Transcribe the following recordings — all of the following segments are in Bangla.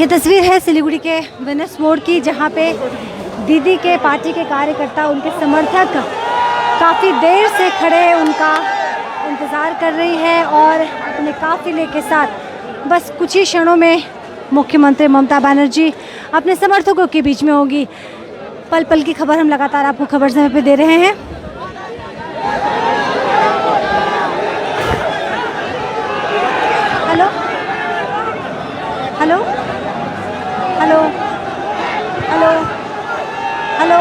ये तस्वीर है सिलीगुड़ी के वेनस मोड़ की, जहाँ पे दीदी के पार्टी के कार्यकर्ता, उनके समर्थक काफ़ी देर से खड़े उनका इंतज़ार कर रही है और अपने काफिले के साथ बस कुछ ही क्षणों में मुख्यमंत्री ममता बनर्जी अपने समर्थकों के बीच में होगी। पल पल की खबर हम लगातार आपको खबर समय पे दे रहे हैं। Hello hello hello hello hello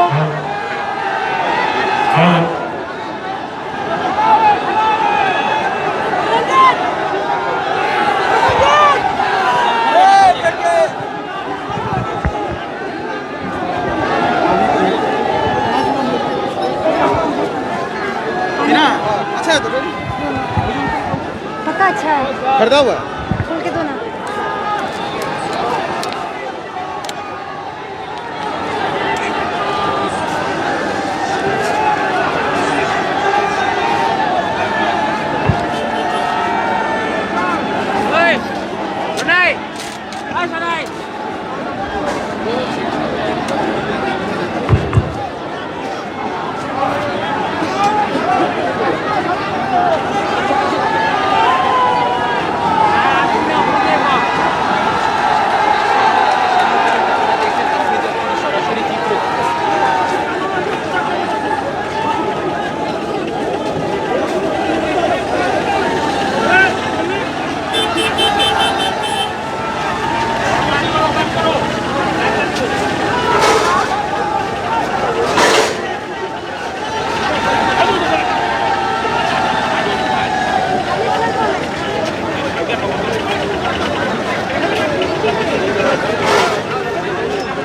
अच्छा है तो पक्का अच्छा है, खरीदा हुआ खोल के दो ना।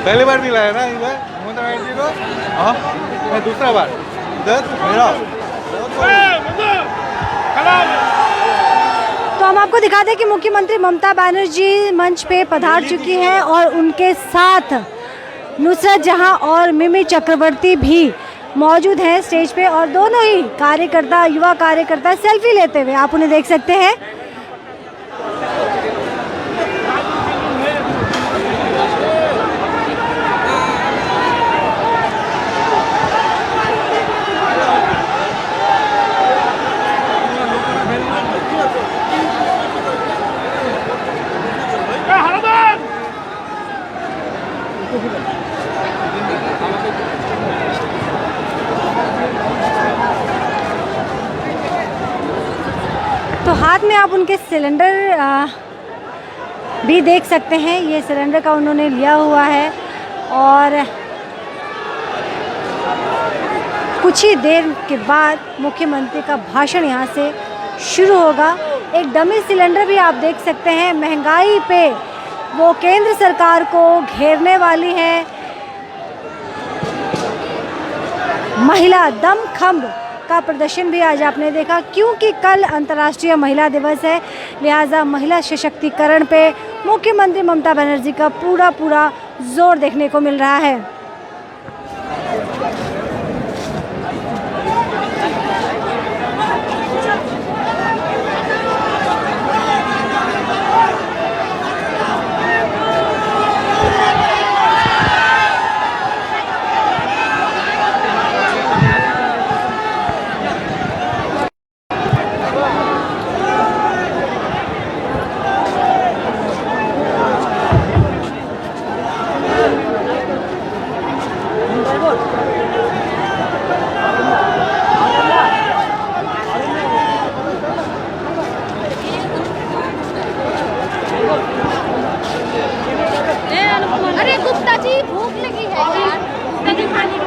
पहली बार मिला है ना इधर ममता बनर्जी को। हाँ मैं दूसरा बार इधर मेरा। तो हम आपको दिखा दें कि मुख्यमंत्री ममता बनर्जी मंच पे पधार चुकी हैं और उनके साथ नुसरत जहां और मिमी चक्रवर्ती भी मौजूद हैं स्टेज पे, और दोनों ही कार्यकर्ता, युवा कार्यकर्ता सेल्फी लेते हुए आप उन्हें देख सकते हैं। तो हाथ में आप उनके सिलेंडर भी देख सकते हैं, ये सिलेंडर का उन्होंने लिया हुआ है और कुछ ही देर के बाद मुख्यमंत्री का भाषण यहाँ से शुरू होगा। एक डमी सिलेंडर भी आप देख सकते हैं। महंगाई पे वो केंद्र सरकार को घेरने वाली है। महिला दमखम का प्रदर्शन भी आज आपने देखा, क्योंकि कल अंतर्राष्ट्रीय महिला दिवस है, लिहाजा महिला सशक्तिकरण पे मुख्यमंत्री ममता बनर्जी का पूरा जोर देखने को मिल रहा है। अरे गुप्ता जी भूख लगी है यार, गुप्ता जी खाने की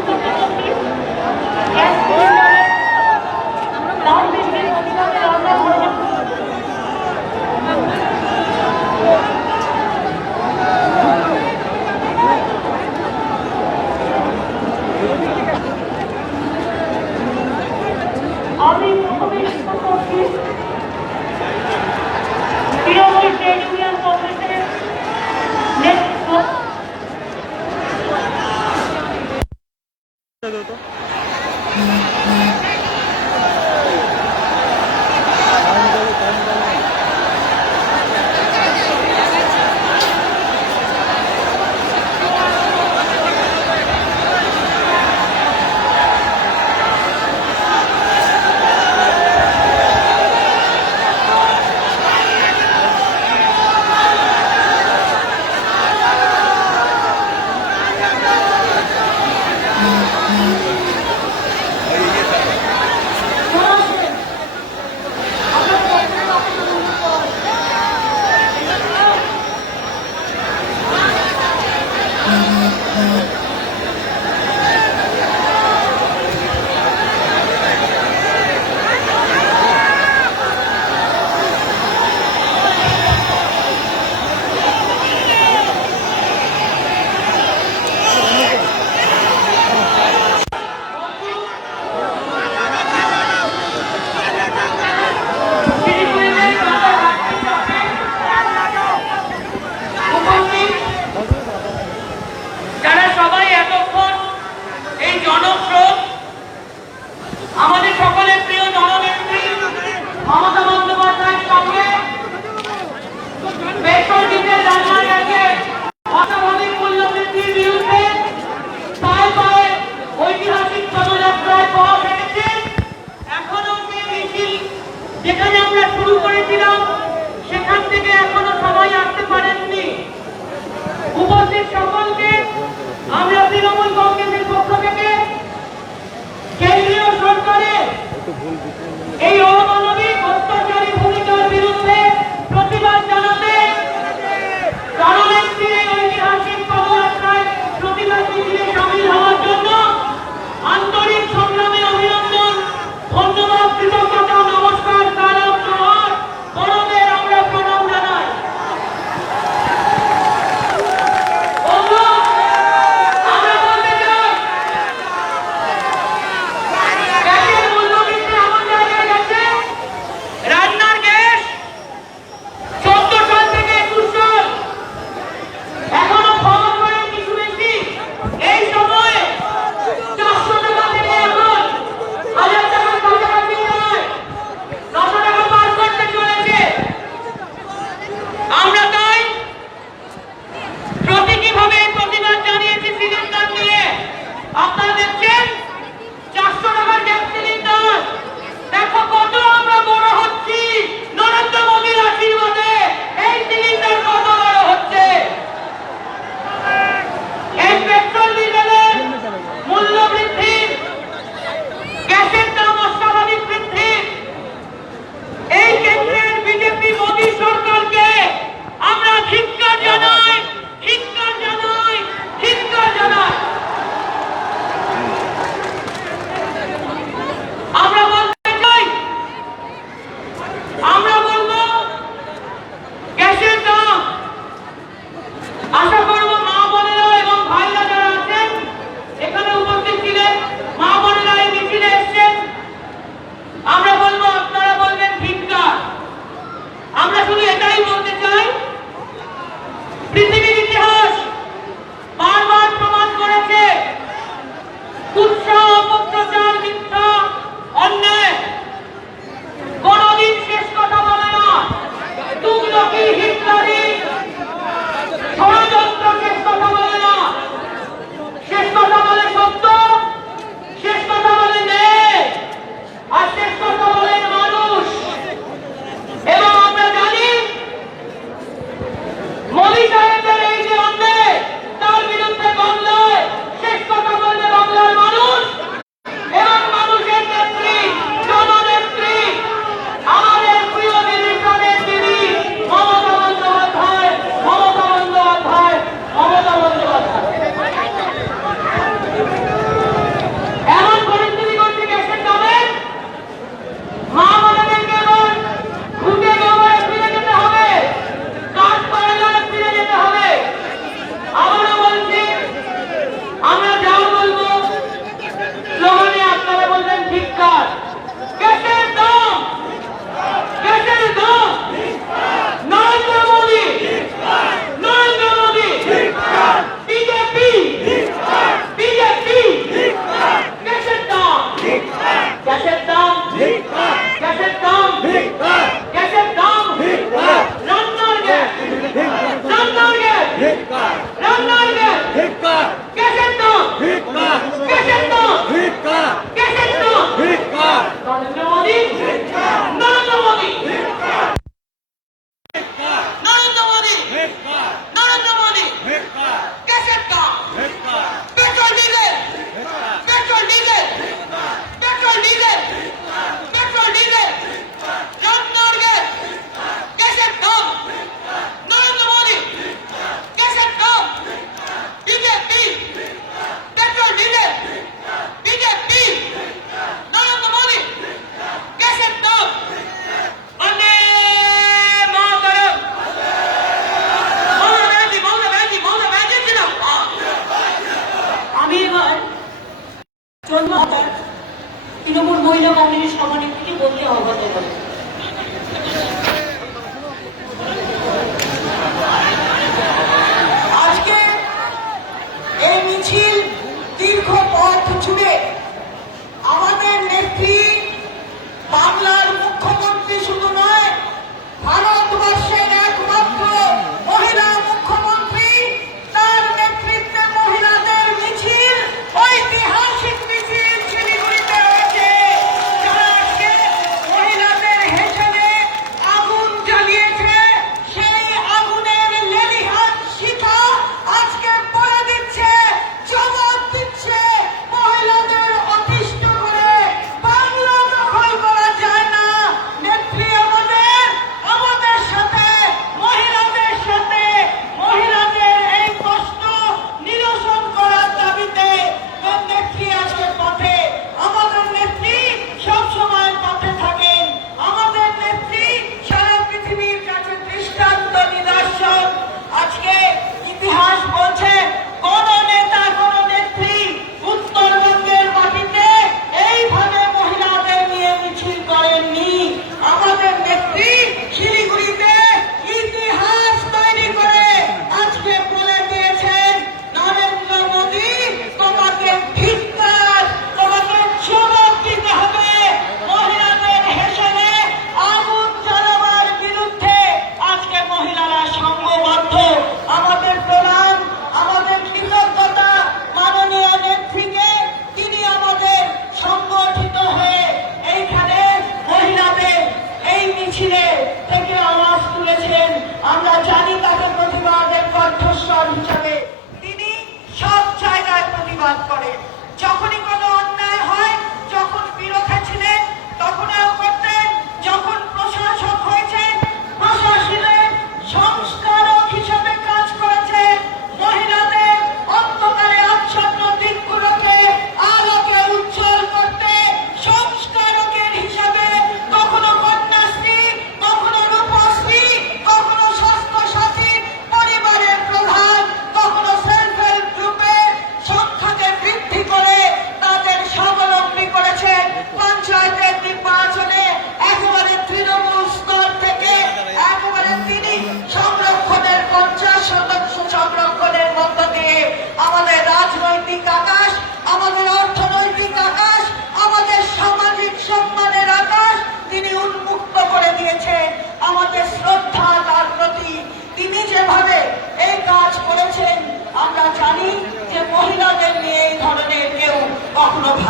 পৃথিবীর ইতিহাস বারবার প্রমাণ করেছে কুৎসা অপপ্রচার মিথ্যা অন্যায় কোনদিন শেষ কথা বলে না। তুগলকি হিটলারি ষড়যন্ত্র শেষ কথা বলে না। শেষ কথা বলে সত্য, শেষ কথা বলে ন্যায়, আর শেষ কথা বলেন মানুষ। এবং আমরা জানি মোদী সাহেবের এই যে অন্যায়, তার বিরুদ্ধে বাংলায় শেষ কথা বলবে বাংলার মানুষ এবং মানুষের নেত্রী, জননেত্রী, আমাদের প্রিয় বিরোধীদের দিদি মমতা বন্দ্যোপাধ্যায়, মমতা বন্দ্যোপাধ্যায়, মমতা বন্দ্যোপাধ্যায়। এমন পরিস্থিতি করছে গ্যাসের দামে মা বোনেদেরকে এবার ঘুটে গোবরে ফিরে যেতে হবে, কাঠ কয়লায় ফিরে যেতে হবে। আবারও বলছি, আমরা যা বলবো স্লোগানে আপনারা বলবেন ধিক্কার। গ্যাসের দাম, গ্যাসের দাম, নরেন্দ্র মোদী, নরেন্দ্র মোদী, বিজেপি, বিজেপি, গ্যাসের দাম, গ্যাসের দাম, গ্যাসের দাম, গ্যাসের দাম, রান্নার গ্যাস, রান্নার গ্যাস, রান্নার গ্যাস, গ্যাসের দাম, গ্যাসের দাম, গ্যাসের দাম, নরেন্দ্র মোদী, নরেন্দ্র মোদী, নরেন্দ্র মোদী, নরেন্দ্র মোদী, গ্যাসের দাম, petrol diesel, petrol diesel, petrol diesel, petrol diesel, রান্নার গ্যাস, গ্যাসের দাম, নরেন্দ্র মোদী, গ্যাসের দাম, BJP, petrol diesel, BJP, Narendra Modi, গ্যাসের দাম, বন্দে মাতরম, মমতা ব্যানার্জি, মমতা ব্যানার্জি, মমতা ব্যানার্জি জিন্দাবাদ। আমি এবার জন্মদাতা তৃণমূল মহিলা কংগ্রেসের সভানেত্রীকে বলতে আহ্বান জানাবো। আজকে এই মিছিল দীর্ঘ পথ জুড়ে আমাদের নেত্রী, বাংলার মুখ্যমন্ত্রী শুধু নয়, ভারতবর্ষের একমাত্র মহিলা মুখ্যমন্ত্রী, তার নেতৃত্বে মহিলাদের মিছিল, ঐতিহাসিক মিছিল শিলিগুড়িতে হয়েছে। যারা আজকে মহিলাদের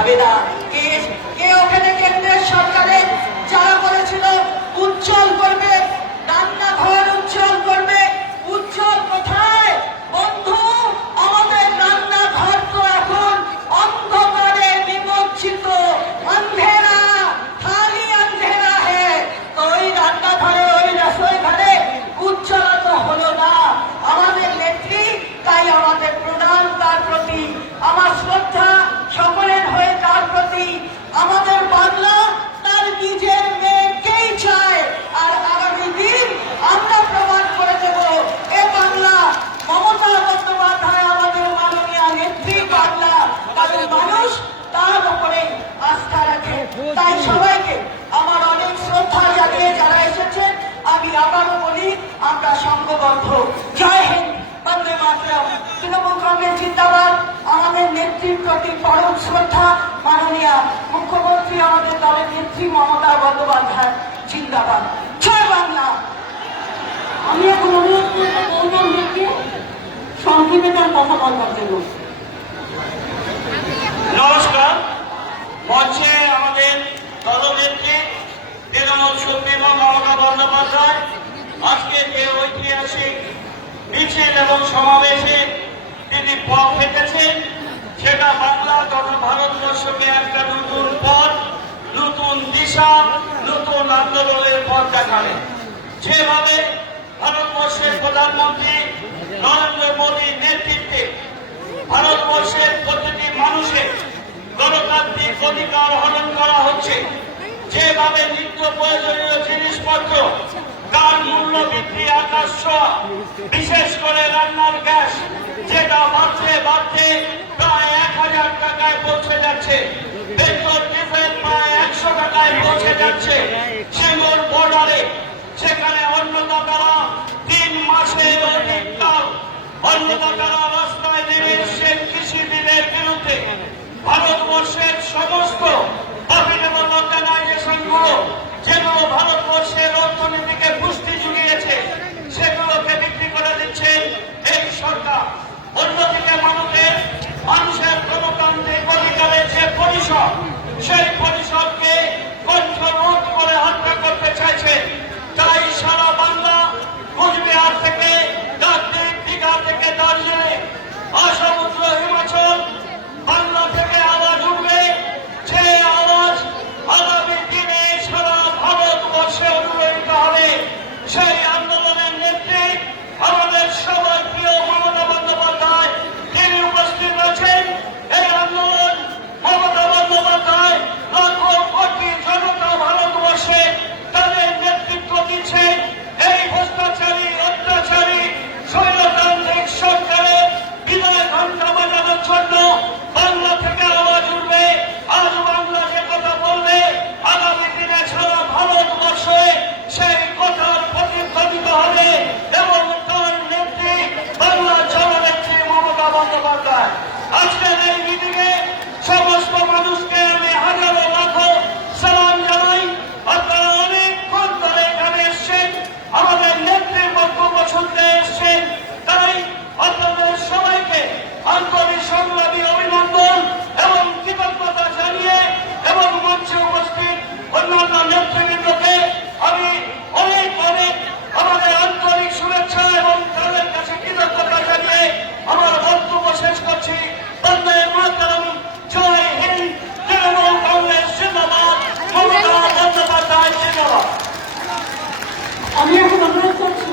যাবে না। কে ওখানে কেন্দ্রের সরকারে যারা বলেছিল উজ্জ্বল করবে, রান্নাঘর উজ্জ্বল করবে, উজ্জ্বল কোথায় বন্ধু? আমাদের রান্নাঘর তো এখন অন্ধকারে নিমজ্জিত, अंधेरा खाली अंधेरा है। তো ওই রান্নাঘরে, ওই রসোই ঘরে উজ্জ্বল তো হলো না আমাদের নেত্রী। তাই আমাদের প্রণাম তার প্রতি, আমার শ্রদ্ধা সকলের হয়ে তার প্রতি। আমাদের বাংলা তার নিজের মেয়েকেই চায়, আর আগামী দিন আমরা প্রমাণ করে দেব এ বাংলা মমতা বন্দ্যোপাধ্যায় আমাদের মাননীয় নেত্রী বাংলা, তাদের মানুষ তার উপরে আস্থা রাখে। তাই সবাইকে আমার অনেক শ্রদ্ধা জানিয়ে যারা এসেছেন, আমি আবারও বলি আমরা সংঘবদ্ধ। জয় হিন্দ, বন্দে মাতরম। তৃণমূল কংগ্রেস জিন্দাবাদ। আমাদের নেত্রীর প্রতি পরম শ্রদ্ধা, মাননীয় মুখ্যমন্ত্রী আমাদের দলের নেত্রী মমতা বন্দ্যোপাধ্যায় জিন্দাবাদ। জয় বাংলা। আমি এখন অনুরোধ করবো গৌরবকে সংক্ষেপে তার কথা বলবার জন্য। নমস্কার। মঞ্চে আমাদের দলনেত্রী তৃণমূল সুপ্রিমো মমতা বন্দ্যোপাধ্যায় আজকে যে ঐতিহাসিক মিছিল এবং সমাবেশে তিনি পথ হেঁটেছেন, সেটা বাংলা তথা ভারতবর্ষকে একটা নতুন পথ, নতুন দিশা, নতুন আন্দোলনের পথ দেখাবে। যেভাবে ভারতবর্ষের প্রধানমন্ত্রী নরেন্দ্র মোদীর নেতৃত্বে ভারতবর্ষের প্রতিটি মানুষের গণতান্ত্রিক অধিকার হরণ করা হচ্ছে, যেভাবে নিত্য প্রয়োজনীয় জিনিসপত্র তার মূল্য বৃদ্ধি আকাশ ছোঁয়া, বিশেষ করে রান্নার গ্যাস যেটা বাড়তে বাড়তে প্রায় 1000 টাকায় পৌঁছে যাচ্ছে, পেট্রোল ডিজেল প্রায় 100 টাকায় পৌঁছে যাচ্ছে সিঙ্গুর বর্ডারে, সেখানে অন্নদাতারা 3 মাসের অধিক কাল অন্নদাতারা রাস্তায় নেমে এসছেন কৃষি বিলের বিরুদ্ধে। ভারতবর্ষের সমস্ত অভিনবল অর্গানাইজেশনগুলো যেগুলো ভারতবর্ষের অর্থনীতিকে পুষ্টি জুগিয়েছে, সেগুলোকে বিক্রি করে দিচ্ছে এই সরকার। অন্যদিকে মানুষের গণতান্ত্রিক অধিকারের যে পরিষদ, সেই পরিষদকে কণ্ঠরোধ করে হত্যা করতে চাইছে। তাই সারা বাংলা, কোচবিহার থেকে কাকদ্বীপ, দীঘা থেকে দার্জিলিং, অসমুদ্র হিমাচল, বাংলা থেকে আওয়াজ উঠবে, যে আওয়াজ আগামী দিনে সারা ভারতবর্ষে অনুপ্রাণিত হবে। সেই আন্দোলনের নেত্রী আমাদের সবার প্রিয় মমতা বন্দ্যোপাধ্যায়, তিনি উপস্থিত আছেন। এই আন্দোলন মমতা বন্দ্যোপাধ্যায় লাখো কোটি জনতা ভারতবর্ষে তাদের নেতৃত্ব দিচ্ছেন। এই ভ্রষ্টাচারী, অত্যাচারী, স্বৈরতান্ত্রিক সরকারের বিদায় ঘণ্টা বাজানোর জন্য বাংলা থেকে আওয়াজ উঠবে। আজ বাংলা যে কথা বলবে, আগামী দিনে সারা ভারতবর্ষে সেই কথার প্রতিধ্বনিত হবে এবং তার নেত্রী বাংলার জননেত্রী মমতা বন্দ্যোপাধ্যায়। আজকের এই মিটিংয়ে সমস্ত মানুষকে আমি হাজারো লাখো সালাম জানাই। আপনারা অনেকক্ষণ ধরে এখানে এসছেন, আমাদের নেত্রীর বক্তব্য শুনতে এসছেন। তাই আপনাদের সবাইকে আন্তরিক সংগ্রামী অভিনন্দন এবং কৃতজ্ঞতা জানিয়ে এবং মঞ্চে উপস্থিত অন্যান্য নেতৃবৃন্দকে আমি অনেক আমাদের আন্তরিক শুভেচ্ছা এবং তাদের কাছে কৃতজ্ঞতা জানিয়ে আমার বক্তব্য শেষ করছি। বন্দে মাতরম। জয় হিন্দ। তৃণমূল কংগ্রেস জিন্দাবাদ। মমতা বন্দ্যোপাধ্যায় জিন্দাবাদ। আমি এখন অনুরোধ করছি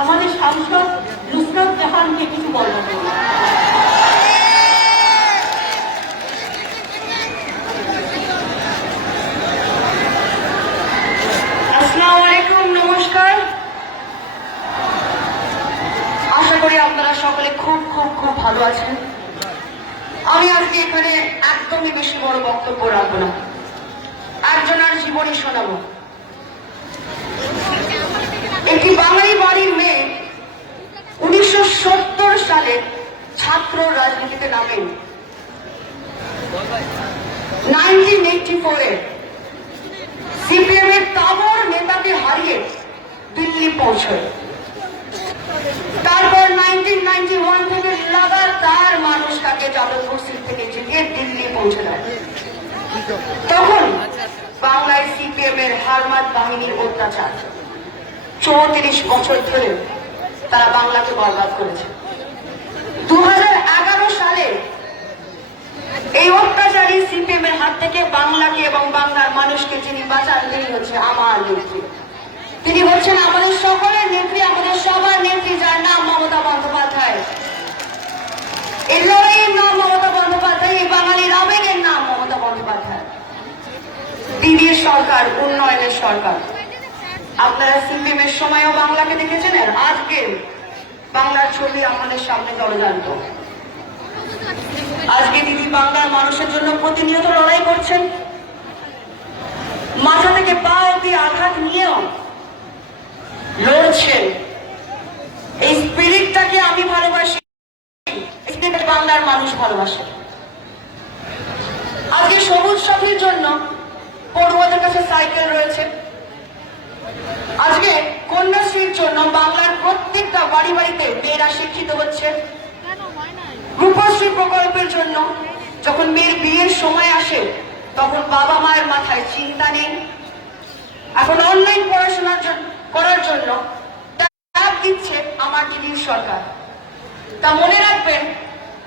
আমাদের সাংসদ নুসরাত জাহানকে কিছু বলার জন্য। আসসালামু আলাইকুম, নমস্কার। আশা করি আপনারা সকলে খুব খুব খুব ভালো আছেন। আমি আজকে এখানে একদমই বেশি বড় বক্তব্য রাখবো না, একজনের জীবনী শোনাবো। একটি বাঙালি বাড়ির মেয়ে 1970 সালে ছাত্র রাজনীতিতে নামেন। 1984-এ সিপিএম এর তাবড় নেতাকে হারিয়ে দিল্লি পৌঁছয়। তারপর 1991 থেকে লাগাতার মানুষ তাকে যাদবপুর সিট থেকে জিতিয়ে দিল্লি পৌঁছে দেয়। তখন বাংলায় সিপিএম এর হারমাত বাহিনীর অত্যাচার 34 বছর ধরে তারা বাংলাকে বরবাদ করেছে। 2011 সালে এই অত্যাচারী সিপিএম এর হাত থেকে বাংলাকে এবং বাংলার মানুষকে যিনি বাঁচান তিনি হচ্ছে আমার নেত্রী, তিনি হচ্ছেন আমাদের সকলের নেত্রী, আমাদের সবার নেত্রী, যার নাম মমতা বন্দ্যোপাধ্যায়। এই লড়াইয়ের নাম মমতা বন্দ্যোপাধ্যায়, এই বাঙালির আবেগের নাম মমতা বন্দ্যোপাধ্যায়। দিদির সরকার উন্নয়নের সরকার। আপনারা সিপিএম এর সময়ও বাংলাকে দেখেছেন, আর আজকে বাংলার ছবি আমাদের সামনে দরজান্ত। আজকে দিদি বাংলার মানুষের জন্য প্রতিনিয়ত লড়াই করছেন, মাথা থেকে পা অব্দি আঘাত নিয়েও লড়ছেন। এই স্পিরিটটাকে আমি ভালোবাসি, বাংলার মানুষ ভালোবাসে। আজকে সবুজ সাথীর জন্য পড়ুয়াদের কাছে সাইকেল রয়েছে, আজকে কন্যাশ্রীর জন্য বাংলার প্রত্যেকটা বাড়ি বাড়িতে মেয়েরা শিক্ষিত হচ্ছে, রূপশ্রী প্রকল্পের জন্য যখন মেয়ের বিয়ের সময় আসে তখন বাবা মায়ের মাথায় চিন্তা নেই। এখন অনলাইন পড়াশোনা করার জন্য ট্যাব দিচ্ছে আমার দিদির সরকার। তা মনে রাখবেন,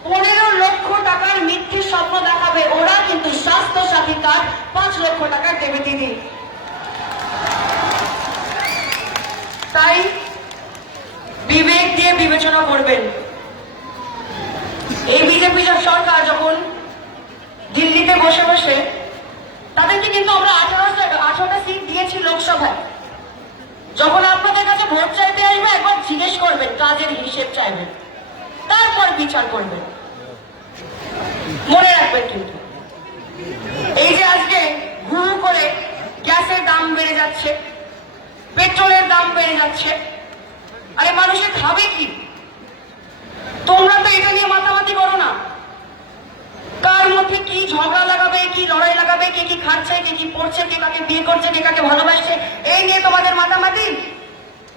15 লক্ষ টাকার মিথ্যে স্বপ্ন দেখাবে ওরা, কিন্তু স্বাস্থ্য সাথী কার্ড 5 লক্ষ টাকা দেবে দিদি। তাই বিবেক দিয়ে বিবেচনা করবেন। এই বিজেপি সরকার যখন দিল্লিতে বসে বসে, তাদেরকে কিন্তু আমরা 18টা সিট দিয়েছি লোকসভায়। যখন আপনাদের কাছে ভোট চাইতে আসবে একবার জিজ্ঞেস করবেন, কাজের হিসেব চাইবেন, তারপর বিচার করবেন। মনে রাখবেন কিন্তু এই যে আজকে হুড় করে গ্যাসের দাম বেড়ে যাচ্ছে, পেট্রোলের দাম বেড়ে যাচ্ছে, আরে মানুষের খাবে কি? তোমরা তো এটা নিয়ে মাতামাতি করো না। কার মধ্যে কি ঝগড়া লাগাবে, কি লড়াই লাগাবে, কে কি খাচ্ছে, কে কি পড়ছে, কে কাকে বিয়ে করছে, কে কাকে ভালোবাসছে, এই নিয়ে তোমাদের মাতামাতি,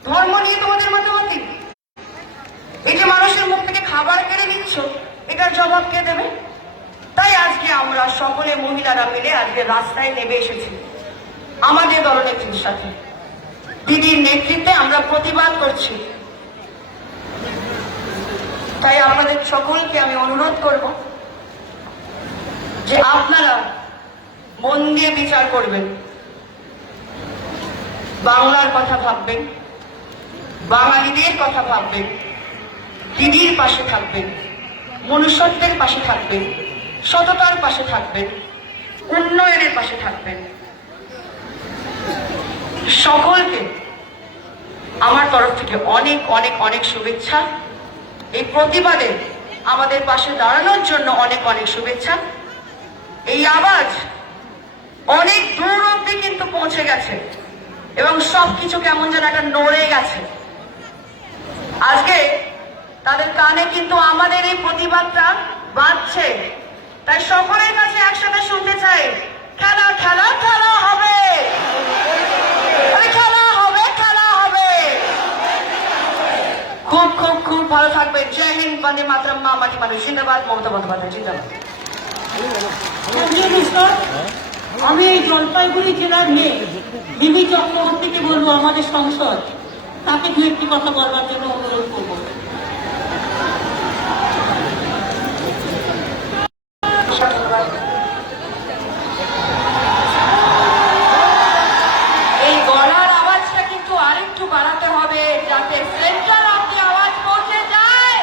ধর্ম নিয়ে তোমাদের মাতামাতি। এই যে মানুষের মুখ থেকে খাবার কেড়ে নিচ্ছ, এটার জবাব কে দেবে? তাই আজকে আমরা সকলে মহিলারা মিলে আজকে রাস্তায় নেমে এসেছি আমাদের দলনেত্রীর সাথে। দিদির নেতৃত্বে আমরা প্রতিবাদ করছি। তাই আপনাদের সকলকে আমি অনুরোধ করব যে আপনারা মন দিয়ে বিচার করবেন, বাংলার কথা ভাববেন, বাঙালিদের কথা ভাববেন, দিদির পাশে থাকবেন, মনুষ্যত্বের পাশে থাকবেন, সততার পাশে থাকবেন, উন্নয়নের পাশে থাকবেন। সকলকে আমার তরফ থেকে অনেক অনেক অনেক শুভেচ্ছা। এই প্রতিবাদে আমাদের পাশে দাঁড়ানোর জন্য অনেক অনেক শুভেচ্ছা। এই আওয়াজ অনেক দূর অব্দি কিন্তু পৌঁছে গেছে এবং সবকিছু কেমন যেন একটা নড়ে গেছে। আজকে তাদের কানে কিন্তু আমাদের এই প্রতিবাদটা বাজছে। তাই সকলের কাছে একসাথে শুনতে চাই, খেলা খেলা খেলা হবে, খেলা হবে, খেলা হবে। খুব খুব খুব ভালো থাকবে। জয় হিন্দ, বন্দে মাতরম, মা মাটি মানুষ জিন্দাবাদ, মমতা বন্দ্যোপাধ্যায় জিন্দাবাদ। আমি এই জলপাইগুড়ি জেলার মেয়ে বিবি চক্রবর্তীকে বলবো, আমাদের সংসদ, তাকে দু একটি কথা বলবার জন্য অনুরোধ করবো। এই গলার আওয়াজটা কিন্তু আরেকটু বাড়াতে হবে, যাতে সেন্ট্রাল অব্দি আওয়াজ পৌঁছে যায়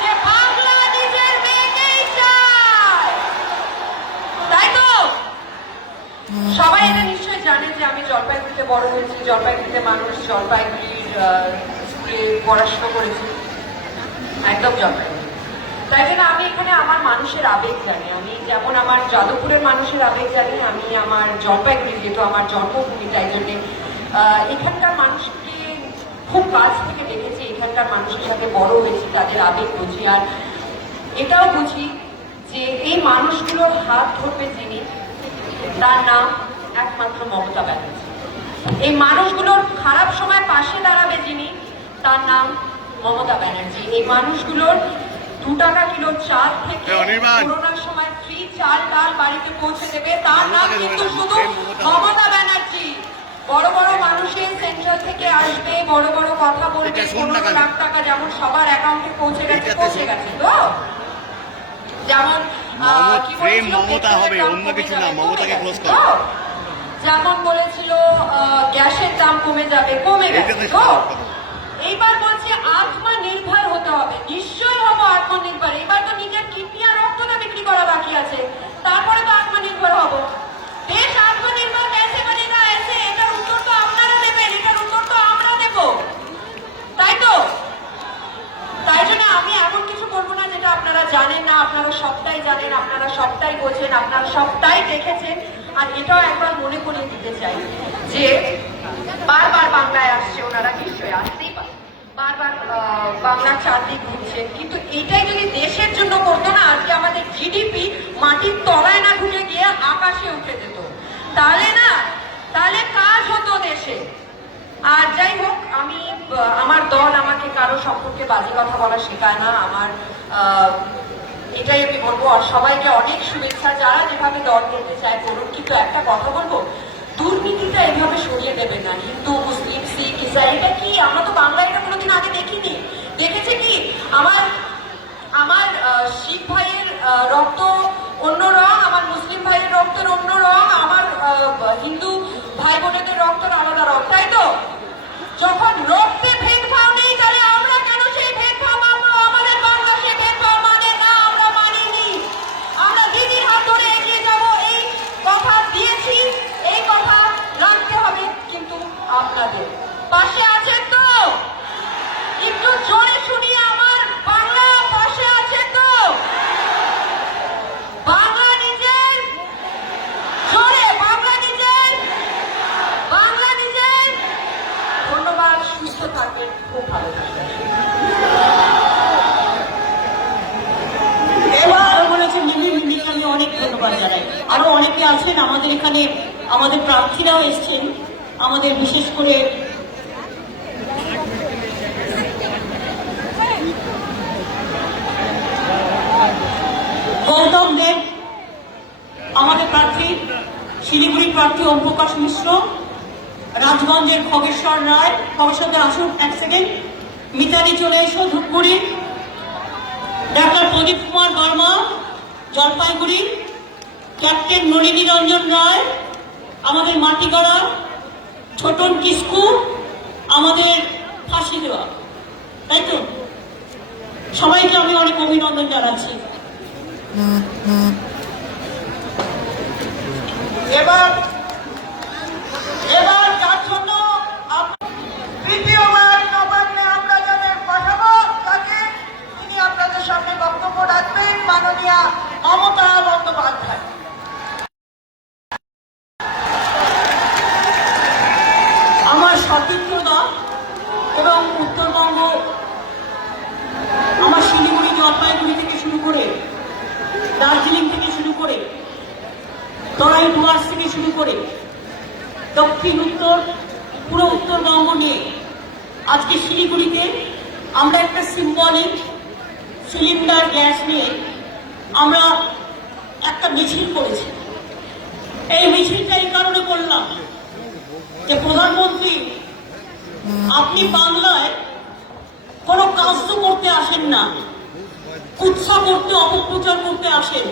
যে বাংলা নিজের মেয়েকেই চায়। তাই তো সবাই এটা নিশ্চয়ই জানে যে আমি জলপাইগুড়িতে বড় হয়েছি, জলপাইগুড়িতে মানুষ জলপাইগুড়ির স্কুলে পড়াশোনা করেছি, একদম জলপাইগুড়ি। তাই জন্য আমি এখানে আমার মানুষের আবেগ জানি। আমি যেমন আমার যাদবপুরের মানুষের আবেগ জানি, আমি আমার জলপাইগুড়ি যেহেতু আমার জন্মভূমি, তাই জন্যে এখানকার মানুষকে খুব কাছ থেকে দেখেছি, এখানকার মানুষের সাথে বড় হয়েছি, তাদের আবেগ বুঝি। আর এটাও বুঝি যে এই মানুষগুলোর হাত ধরবে যিনি, তার নাম একমাত্র মমতা ব্যানার্জি। এই মানুষগুলোর খারাপ সময় পাশে দাঁড়াবে যিনি, তার নাম মমতা ব্যানার্জি। এই মানুষগুলোর 2 টাকা কিলো চাল থেকে করোনার সময় ফ্রি চাল ডাল বাড়িতে পৌঁছে দেবে, তার নাম কিন্তু শুধু মমতা ব্যানার্জি। বড় বড় মানুষের সেন্ট্রাল থেকে আসবে, বড় বড় কথা বলবে, 15 লাখ টাকা যেমন সবার অ্যাকাউন্টে পৌঁছে গেছে তো, যেমন কি বলেছিল, মমতা হবে, অন্য কিছু না, মমতাকে ক্লোজ করো। যেমন বলেছিল গ্যাসের দাম কমে গেছে তো। এইবার বলছে আত্মনির্ভর হতে হবে। নিশ্চয়ই হবো আত্মনির্ভর। এবার তো নিজের কিডনি আর রক্তটা বিক্রি করা বাকি আছে, তারপরে তো আত্মনির্ভর হবো। দেশ আত্মনির্ভর कैसे बनेगा ऐसे, এটার উত্তর তো আপনারা দেবেন, এটার উত্তর তো আমরা দেব, তাই তো? তাই জন্য আমি এমন কিছু করবো না যেটা আপনারা জানেন না। আপনারা সবটাই জানেন, আপনারা সবটাই বোঝেন, আপনারা সবটাই দেখেছেন। আর এটাও একবার মনে করে দিতে চাই যে বারবার বাংলায় আসছে, ওনারা নিশ্চয়ই আসতেই পারে, বারবার বাংলার চারদিক ঘুরছেন, কিন্তু এটাই যদি দেশের জন্য করতো না, আজকে আমাদের জিডিপি মাটির তলায় না ঢুকে গিয়ে আকাশে উঠে যেত। তাহলে কাজ হতো দেশে। আর যাই হোক, আমার দল আমাকে কারো সম্পর্কে বাজে কথা বলা শেখায় না। এটাই আমি বলবো। আর সবাইকে অনেক শুভেচ্ছা, যারা যেভাবে দল করতে চায় করুন, কিন্তু একটা কথা বলবো, দুর্নীতিটা এভাবে সরিয়ে দেবে না। হিন্দু, মুসলিম, শিখ, ইসাই, এটা কি আমরা তো বাংলায় এটা কোনোদিন আগে দেখিনি। দেখেছে কি আমার শিখ ভাইয়ের রক্ত অন্য রং, আমার মুসলিম ভাইয়ের রক্তের অন্য রং, আমার হিন্দু ভাই বোনেদের রক্তের আলাদা রং, তাই তো? যখন রক্তে ভেদভাব নেই, তাহলে আমরা কেন সেই ভেদভাব মানবো? আমাদের বাংলাদেশে ভেদভাব মানে না, আমরা মানিনি। আমরা দিদির হাত ধরে এগিয়ে যাব, এই কথা দিয়েছি, এই কথা রাখতে হবে। কিন্তু আপনাদের পাশে আছেন তো? একটু জোরে শুনি, আমার বাংলা পাশে আছে তো? বাংলা নিজের, জোরে বাংলা নিজের, বাংলা নিজের। ধন্যবাদ, সুস্থ থাকবেন, খুব ভালো থাকবেন। এবার বলেছেন মিমিকে আমি অনেক ধন্যবাদ জানাই। আরো অনেকে আছেন আমাদের এখানে, আমাদের প্রার্থীরাও এসছেন, আমাদের বিশেষ করে গৌতম দেব, আমাদের প্রার্থী, শিলিগুড়ির প্রার্থী ওম প্রকাশ মিশ্র, রাজগঞ্জের খগেশ্বর রায়, খগেশ্বর আসুন এক সেকেন্ড, মিতালি চলে এসো ধূপগুড়ি, ডাক্তার প্রদীপ কুমার বর্মা জলপাইগুড়ি, ক্যাপ্টেন নলিনী রঞ্জন রায় আমাদের মাটিগড়া, ছোটন কিস্কু আমাদের ফাঁসি দেওয়া, তাই তো? সবাইকে আমি অনেক অভিনন্দন জানাচ্ছি। এবার যার জন্য দ্বিতীয়বার নবান্নে আমরা যাদের পাঠাবো তাকে, তিনি আপনাদের সামনে বক্তব্য রাখবেন, মাননীয়া মমতা বন্দ্যোপাধ্যায়। আমার সতীর্থদা এবং উত্তরবঙ্গ, আমার শিলিগুড়ি জলপাইগুড়ি থেকে শুরু করে, দার্জিলিং থেকে শুরু করে, তরাই ডুয়ার্স থেকে শুরু করে, দক্ষিণ উত্তর পুরো উত্তরবঙ্গ নিয়ে আজকে শিলিগুড়িতে আমরা একটা সিম্বলিক সিলিন্ডার গ্যাস নিয়ে আমরা একটা মিছিল করেছি। এই মিছিলটা এই কারণে করলাম যে প্রধানমন্ত্রী, আপনি বাংলায় কোনো কাজ তো করতে আসেন না, কুৎসা করতে, অপপ্রচার করতে আসেন।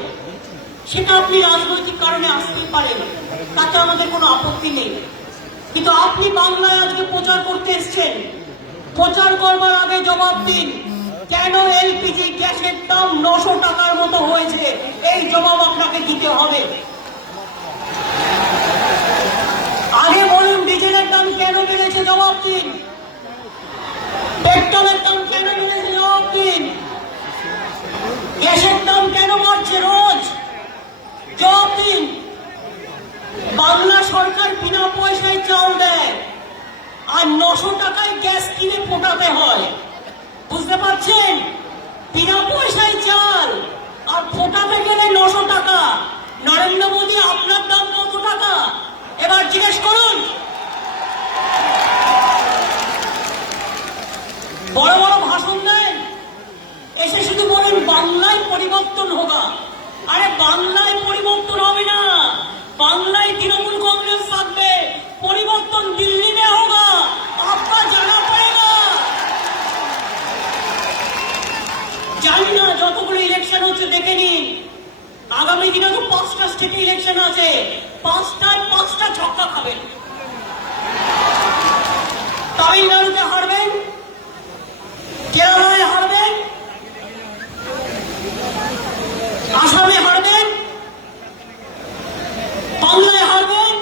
সেটা আপনি রাজনৈতিক কারণে আসতেই পারেন, তাতে আমাদের কোনো আপত্তি নেই, কিন্তু আপনি বাংলায় আজকে প্রচার করতে এসছেন। প্রচার করবার আগে জবাব দিন, কেন এলপিজি গ্যাসের দাম 900 টাকার মতো হয়েছে, এই জবাব আপনাকে দিতে হবে। আগে বলুন, ডিজেলের দাম কেন বেড়েছে, জবাব দিন। পেট্রোলের দাম কেন বেড়েছে, জবাব দিন। গ্যাসের দাম কেন বাড়ছে রোজ, জবাব দিন। বাংলা সরকার বিনা পয়সায় চাল দেয়, আর 900 টাকায় গ্যাস কিনে ফোটাতে হয়, বুঝতে পারছেন? বিনা পয়সায় চাল আর ফোটাতে গেলে 900 টাকা। নরেন্দ্র মোদী, আপনার দাম কত টাকা এবার জিজ্ঞেস করুন। বড় বড় ভাষণ দেন, এসে শুধু বলেন বাংলায় পরিবর্তন হোগা, আরে বাংলায় পরিবর্তন হবে না, বাংলায় তৃণমূল कांग्रेस থাকবে, পরিবর্তন দিল্লি में होगा, आपका जाना पड़ेगा। জানি না যতগুলো ইলেকশন হচ্ছে দেখে নিন, আগামী দিনে তো 5টা স্টেটে ইলেকশন আছে, 5টা ছক্কা খাবেন। তামিলনাড়ুতে হারবেন, কেরালায় হারবেন, আসামে হারবেন, বাংলায় হারবেন,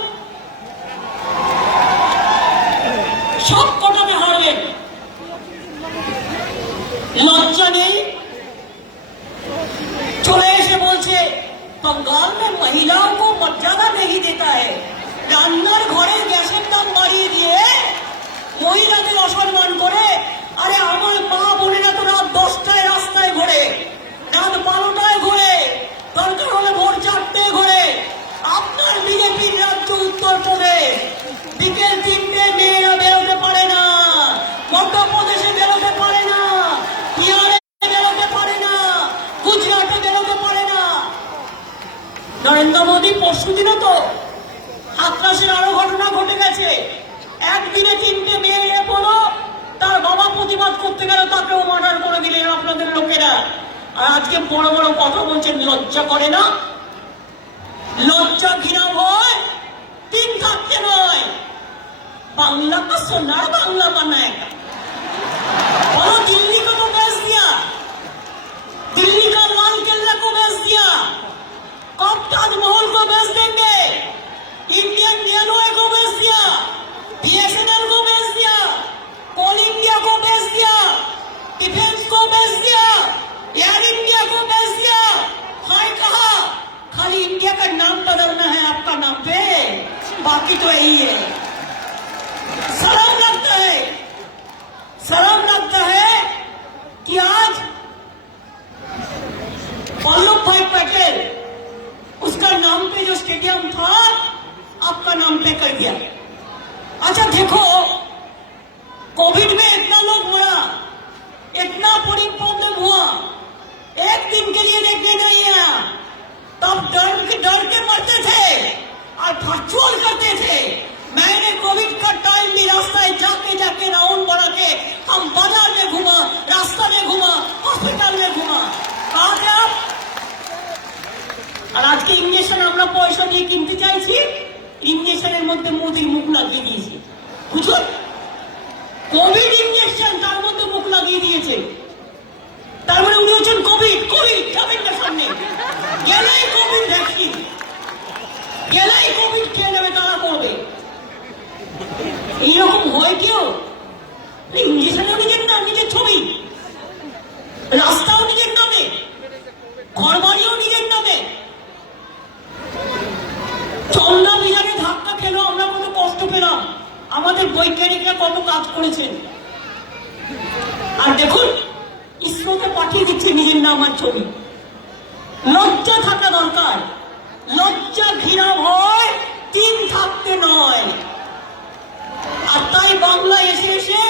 সব কটাতে হারবেন। লজ্জা নেই, চলে এসে বলছে बंगाल में महिलाओं को मर्यादा नहीं देता है, রান্নার ঘরের গ্যাসের দাম বাড়িয়ে দিয়ে মহিলাদের অসম্মান করে। আরে আমার মা বোনেরা তো রাত 10টায় রাস্তায় ঘোরে, রাত 12টায় ঘোরে, দরকার হলে ভোর 4টায় ঘোরে। আপনার বিজেপির রাজ্য উত্তরপ্রদেশ, বিকেল 3টে মেয়েরা বেরোতে পারে না, মধ্যপ্রদেশে বেরোতে পারে না, বিহারে বেরোতে পারে না, গুজরাটে বেরোতে পারে না। নরেন্দ্র মোদী পরশুদিনও তো হাতরাসের আরো ঘটনা ঘটে গেছে, একদিনে 3টে মেয়ে এ পড়ো, তার বাবা প্রতিবাদ করতে গেল, তাকেও মার্ডার করে দিলেন আপনাদের লোকেরা। আর আজকে বড় বড় কথা বলছেন, লজ্জা করে না? লজ্জা ঘৃণা ভয় 3 থাকতে নয়, বাংলা का सोनार बांग्ला बनाएगा। और दिल्ली को तो बेच दिया, दिल्ली का लाल किला को बेच दिया, कब ताजमहल को बेच देंगे, इंडियन रेलवे को बेच दिया, बीएसएनएल को बेच दिया, कोल इंडिया को बेच दिया, डिफेंस को बेच दिया, एयर इंडिया को बेच दिया। हाय कहा खाली इंडिया का नाम बदलना है आपका नाम पे, बाकी तो यही है। शर्म लगता है, शर्म लगता है कि आज वल्लभ भाई पटेल, उसका नाम पे जो स्टेडियम था आपका नाम पे कर दिया। अच्छा देखो, कोविड में इतना लोग मरा, इतना परिवर्तन हुआ, एक दिन के लिए देखने नहीं आया, तब डर के मरते थे और वर्चुअल करते थे। मैंने कोविड का टाइम भी रास्ताয় जाके राउंड बढ़ा के हम बाजार में घुमा, रास्ता में घुमा, हॉस्पिटल में घुमा। कहा थे आप? আর আজকে ইঞ্জেকশন আমরা পয়সা দিয়ে কিনতে চাইছি, ইঞ্জেকশনের মধ্যে মোদির মুখ লাগিয়ে দিয়েছি, বুঝুন? কোভিড ইঞ্জেকশন, তার মধ্যে মুখ লাগিয়ে দিয়েছে। তার মানে উনি হচ্ছেন কোভিড যাবেন না সামনে, গেলেই কোভিড ভ্যাকসিন, গেলেই কোভিড খেয়ে নেবে, তারা করবে। এইরকম হয় কেউ? ইঞ্জেকশনেও নিজের নাম, নিজের ছবি, রাস্তাও নিজের নামে, ঘর বাড়িও নিজের নামে। চন্দ্রা মিশনে ধাক্কা খেলো, আমরা কত কষ্ট পেলাম, আমাদের বৈজ্ঞানিকরা কত কাজ করেছেন। আর দেখুন ইসরোতে পাঠিয়ে দিচ্ছে নিজের নাম আর ছবি। লজ্জা থাকা দরকার, লজ্জা ঘৃণা ভয় 3 থাকতে নয়। আর তাই বাংলা এসে এসে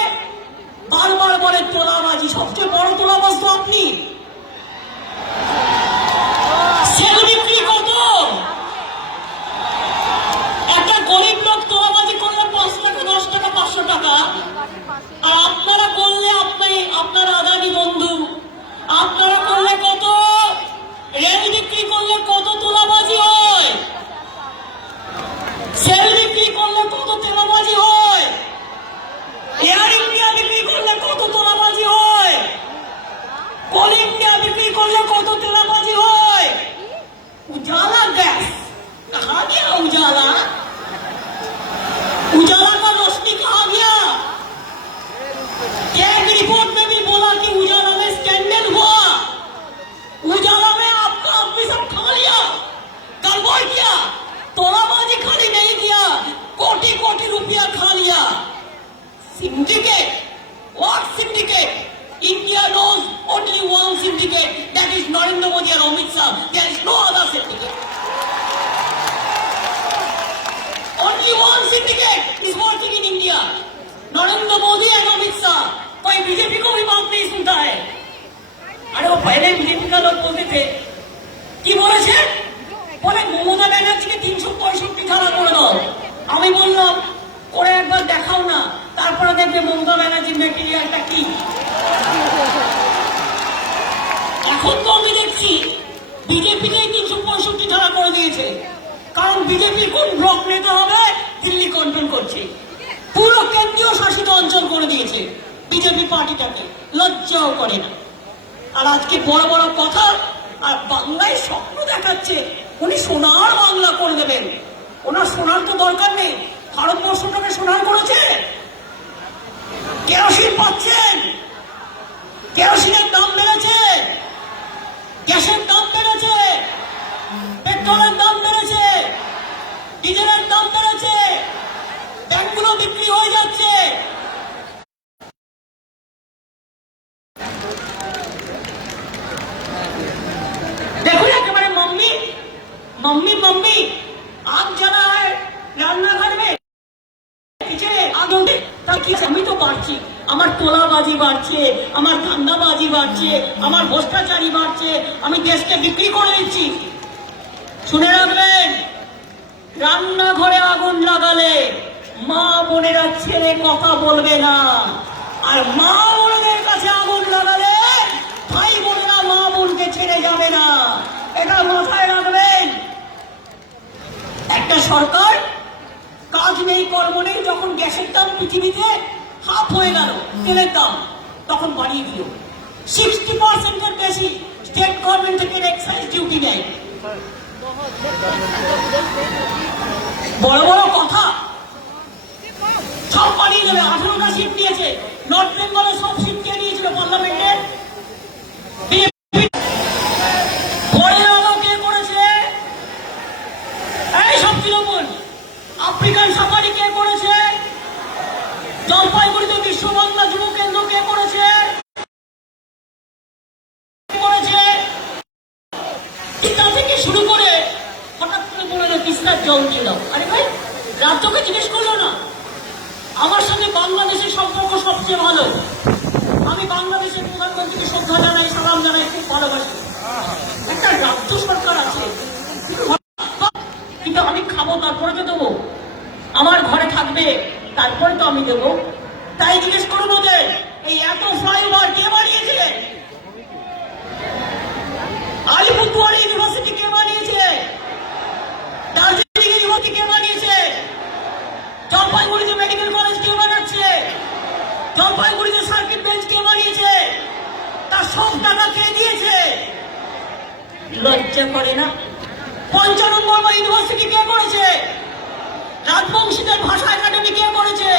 বারবার বলে তোলাবাজি, সবচেয়ে বড় তোলাবাজ তো আপনি। সেল বিক্রি কত? একটা গরিব লোক তোলাবাজি করলে 5 টাকা, 10 টাকা, 500 টাকা, আর আপনারা করলে আপনারা আদানি বন্ধু, আপনারা করলে কত? রেল বিক্রি করলে কত তোলাবাজি হয়, সেল বিক্রি করলে কত তোলাবাজি হয়, এয়ার ইন্ডিয়া বিক্রি করলে কত তোলাবাজি হয়, কোল इंडिया बिक्री करले कत तेलाबाजी হয়। उजाला गैस कहाँ गया? उजाला का रोशनी कहाँ गया? एक रिपोर्ट में भी बोला कि उजाला में स्कैंडल हुआ, उजाला में आपका अपनी सब खा लिया, गड़बड़ किया, तोलाबाजी खाली नहीं किया, कोटि कोटि रुपया खा लिया। Syndicate, what syndicate? India knows only one syndicate, that is Narendra Modi and Amit Shah. There is no other syndicate. Only one syndicate is working in India. Narendra Modi and Amit Shah. कोई बीजेपी को भी बात नहीं सुनता है। अरे वो पहले बीजेपी का लोग बोलते थे কি বলেছে? বলে মমতা ব্যানার্জিকে 365 ধারা করে দাও। আমি বললাম করে একবার দেখাও না, তারপরে দেখবে মমতা ব্যানার্জির মেটেরিয়ালটা কি। এখন তো আমি দেখছি বিজেপিকেই 365 ধারা করে দিয়েছে, কারণ বিজেপির কোন ব্লক নেতা হবে দিল্লি কন্ট্রোল করছে, পুরো কেন্দ্রীয় শাসিত অঞ্চল করে দিয়েছে বিজেপি পার্টিটাকে, লজ্জাও করে না। আর আজকে বড় বড় কথা, আর বাংলায় স্বপ্ন দেখাচ্ছে উনি সোনার বাংলা করে দেবেন। ওনার সোনার তো দরকার নেই, ভারতবর্ষটাকে সোনার করেছে। কেরোসিন পাচ্ছেন, কেরোসিনের দাম বেড়েছে, গ্যাসের দাম বেড়েছে, পেট্রোলের দাম বেড়েছে, ডিজেলের দাম বেড়েছে, ব্যাংকগুলো বিক্রি হয়ে যাচ্ছে। দেখুন একেবারে মাম্মি মাম্মি মাম্মি আগ জ্বালা হয় রান্নাঘর में আমি তো বাড়ছি, আমার তোলাবাজি বাড়ছে, আমার ধান্দাবাজি বাড়ছে, আমার ভ্রষ্টাচারী বাড়ছে, আমি দেশকে বিক্রি করে দিচ্ছি। শুনে রাখবেন, রান্নাঘরে আগুন লাগালে মা বোনেরা ছেড়ে কথা বলবে না, আর মা বোনদের কাছে আগুন লাগালে ভাই বোনেরা মা বোনকে ছেড়ে যাবে না। এটা মাথায় রাখবেন। একটা সরকার কাজ নেই কর্ম নেই, যখন গ্যাসের দাম পৃথিবীতে হাফ হয়ে গেল, তেলের দাম তখন বাড়িয়ে দিল। 60% বেশি স্টেট গভর্নমেন্ট থেকে এক্সাইজ ডিউটি নেয়। বড় বড় কথা সব বাড়িয়ে দেবে। 18টা সিট নিয়েছে, নর্থ বেঙ্গলে সব সিট কে নিয়েছিল পার্লামেন্টে। আফ্রিকান সাফারি কে করেছে? জলপাইগুড়িতে বিশ্ব বাংলা যুব কেন্দ্র কে করেছে? টিকা থেকে শুরু করে হঠাৎ করে বলে যে তিস্তার জল দিয়ে দাও। আরে ভাই, রাজ্যকে জিজ্ঞেস করলো না। আমার সঙ্গে বাংলাদেশের সম্পর্ক সবচেয়ে ভালো। আমি বাংলাদেশের প্রধানমন্ত্রীকে শ্রদ্ধা জানাই, সালাম জানাই, খুব ভালোবাসি। একটা রাজ্য সরকার আছে, কিন্তু আমি খাবো তারপরে তো দেবো, আমার ঘরে থাকবে তারপরে তো আমি দেবো। তাই জিজ্ঞেস করুন ওদের, এই এত ফ্লাইওভার কে বানিয়েছে? আলিপুরদুয়ার ইউনিভার্সিটি কে বানিয়েছে? দার্জিলিং ইউনিভার্সিটি কে বানিয়েছে? জলপাইগুড়িতে মেডিকেল কলেজ কে বানাচ্ছে? জলপাইগুড়িতে সার্কিট বেঞ্চ কে বানিয়েছে? তার সব টাকা কে দিয়েছে? লজ্জা করে না? পঞ্চানন বর্মা ইউনিভার্সিটি কে করেছে? রাজবংশীদের ভাষা একাডেমি কে করেছে?